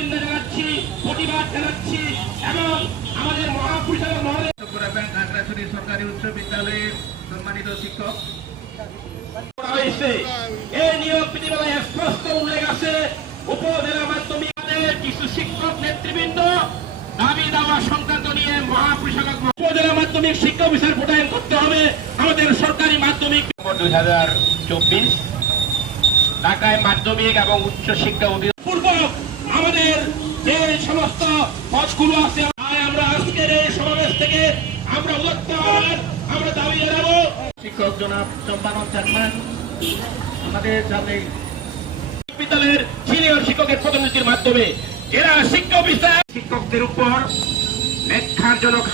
নিন্দা জানাচ্ছি প্রতিবাদ জানাচ্ছি এবং আমাদের মহাপরিচালক মহোদয় খাগড়াছড়ি সরকারি উচ্চ বিদ্যালয়ের সম্মানিত শিক্ষক। এই নিয়োগ বিধিমালায় স্পষ্ট উল্লেখ আছে। উপজেলা মাধ্যমিক কিছু শিক্ষক নেতৃবৃন্দ দাবি দাওয়া সংক্রান্ত নিয়ে মহাপরিচালক উপজেলা মাধ্যমিক শিক্ষা অফিসার মোতায়েন করতে হবে। আমাদের সরকারি মাধ্যমিক দুই হাজার চব্বিশ ঢাকায় মাধ্যমিক এবং উচ্চ শিক্ষা পূর্বক আছে। আমরা আজকের এই সমাবেশ থেকে আমরা আমরা দাবি জানাব শিক্ষক জনাব চম্পানন আমাদের বিদ্যালয়ের সিনিয়র শিক্ষকের পদোন্নতির মাধ্যমে এরা শিক্ষা অফিসার শিক্ষকদের উপর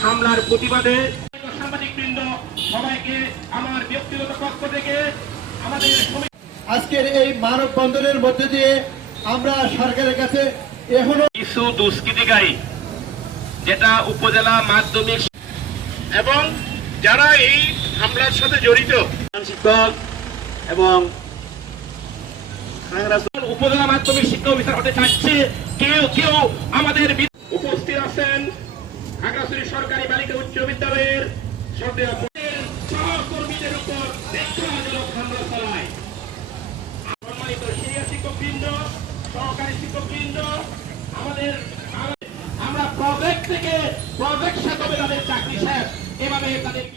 হামলার প্রতিবাদে সবাইকে আমার ব্যক্তিগত পক্ষ থেকে আমাদের আজকের এই মানববন্ধনের মধ্যে দিয়ে আমরা সরকারের কাছে কিছু দুষ্কৃতিকারী যেটা উপজেলা মাধ্যমিক এবং যারা এই হামলার সাথে জড়িত। শিক্ষক এবং উপজেলা মাধ্যমিক শিক্ষক অফিসার হতে চাচ্ছে কেউ কেউ আমাদের উপস্থিত আছেন খাগড়াছড়ি সরকারি বালিকা উচ্চ বিদ্যালয়ের সহকর্মীদের উপর সম্মানিত শিক্ষকবৃন্দ আমরা প্রজেক্ট থেকে প্রজেক্ট সাথে তাদের চাকরি স্যার এভাবে তাদের